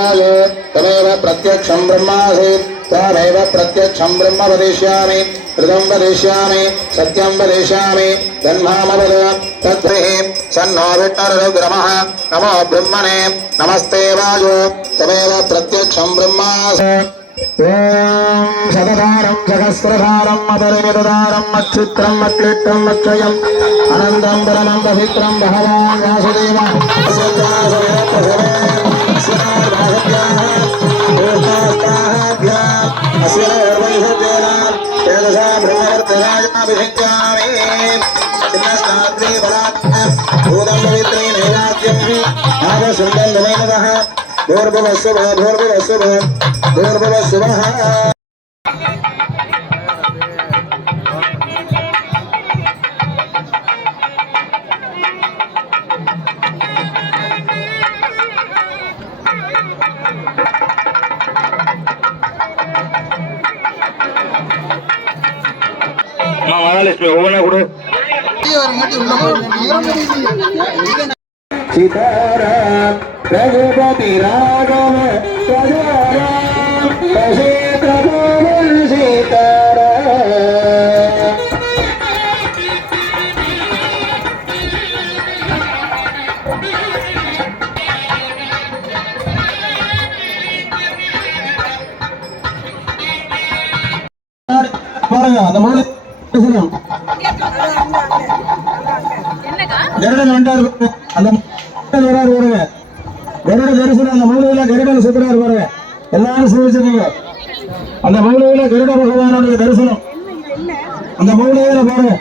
तमेव प्रत्यक्षं ब्रह्मासि त्वामेव प्रत्यक्षं ब्रह्म वदिष्यामि हृदं वदिष्यामि सत्यं वदिष्यामि जन्मामवद तद्भिः सन्नो विष्णुरुग्रमः नमो ब्रह्मणे नमस्ते वायो तमेव प्रत्यक्षं ब्रह्मासि ॐ शतधारं सहस्रधारम् अपरिमितधारम् मच्चित्रम् मक्लिष्टम् मक्षयम् अनन्तम् परमम् पवित्रम् भगवान् वासुदेव अश्विन गर्भैहूतेन एतसा ब्रह्मवर्तराजाभिषिक्ष्यामि चिन्नस्ताद्रे बलात् भूतं पवित्रे नैवाद्यम् आवसुन्दं नमे नमः भूर्भुवः शुभः भूर्भुवः शुभः भूर्भुवः शुभः மகாலட்சுமி ஒவ்வொன்றா கொடு. சிதாராம் ரகுபதி ராகவ சதாராம் பாருங்க அந்த மூணு பேசணும் கருடன் வந்தாரு. அந்த வராரு பாருங்க. கருட தரிசனம் அந்த மூலையில கருடன் சுத்துறாரு பாருங்க. எல்லாரும் சேவிச்சிருக்கீங்க அந்த மூலையில கருட பகவானுடைய தரிசனம். அந்த மூலையில பாருங்க.